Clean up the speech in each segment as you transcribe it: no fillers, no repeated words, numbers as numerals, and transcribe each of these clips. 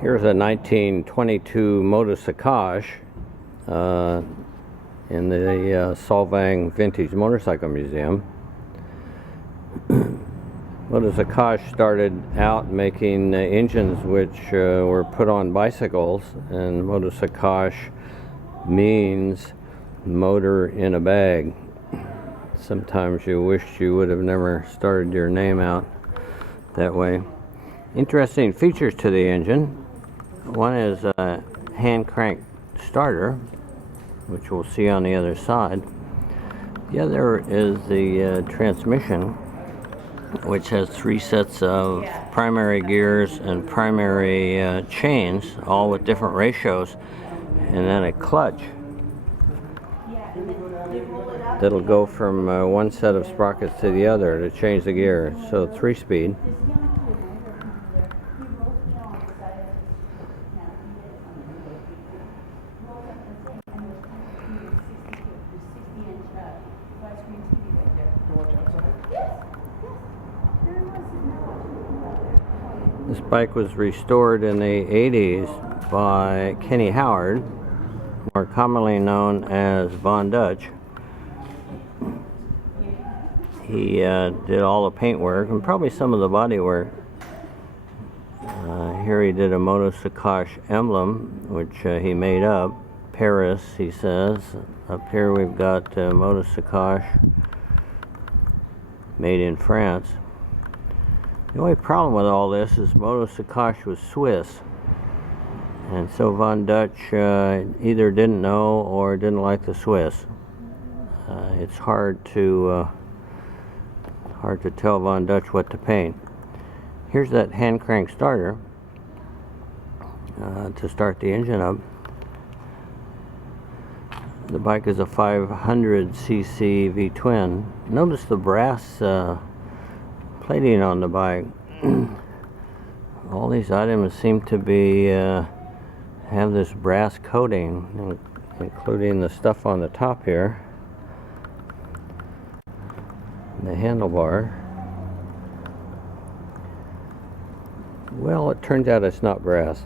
Here's a 1922 Motosacoche in the Solvang Vintage Motorcycle Museum. Motosacoche started out making engines which were put on bicycles, and Motosacoche means motor in a bag. Sometimes you wish you would have never started your name out that way. Interesting features to the engine. One is a hand crank starter, which we'll see on the other side. The other is the transmission, which has 3 sets of primary gears and primary chains, all with different ratios, and then a clutch that'll go from one set of sprockets to the other to change the gear, so 3-speed. This bike was restored in the 80s by Kenny Howard, more commonly known as Von Dutch. He did all the paint work and probably some of the body work. Here he did a Motosacoche emblem, which he made up. Paris, he says. Up here we've got Motosacoche made in France. The only problem with all this is Motosacoche was Swiss, and so Von Dutch either didn't know or didn't like the Swiss. It's hard to tell Von Dutch what to paint. Here's that hand crank starter to start the engine up. The bike is a 500cc V-twin. Notice the brass plating on the bike. All these items seem to be have this brass coating, including the stuff on the top here, the handlebar. Well, it turns out it's not brass.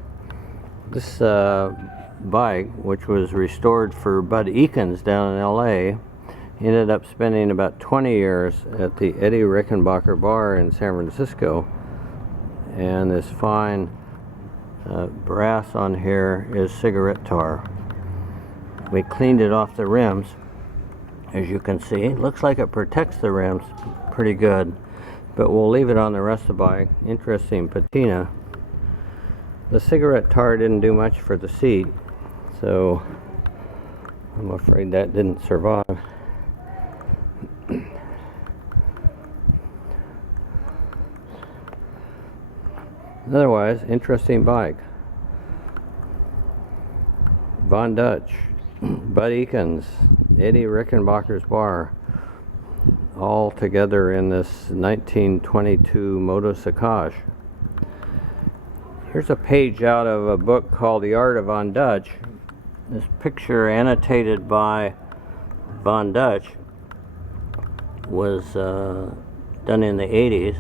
This bike, which was restored for Bud Ekins down in LA, he ended up spending about 20 years at the Eddie Rickenbacker Bar in San Francisco, and this fine brass on here is cigarette tar. We cleaned it off the rims, as you can see. It looks like it protects the rims pretty good, but we'll leave it on the rest of the bike. Interesting patina. The cigarette tar didn't do much for the seat, so I'm afraid that didn't survive. Otherwise, interesting bike. Von Dutch, Bud Ekins, Eddie Rickenbacker's Bar, all together in this 1922 Motosacoche. Here's a page out of a book called The Art of Von Dutch. This picture, annotated by Von Dutch, was done in the 80s.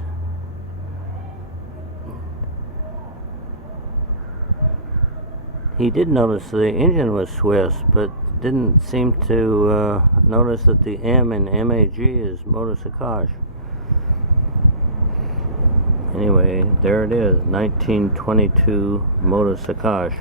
He did notice the engine was Swiss, but didn't seem to notice that the M in MAG is Motosacoche. Anyway, there it is, 1922 Motosacoche.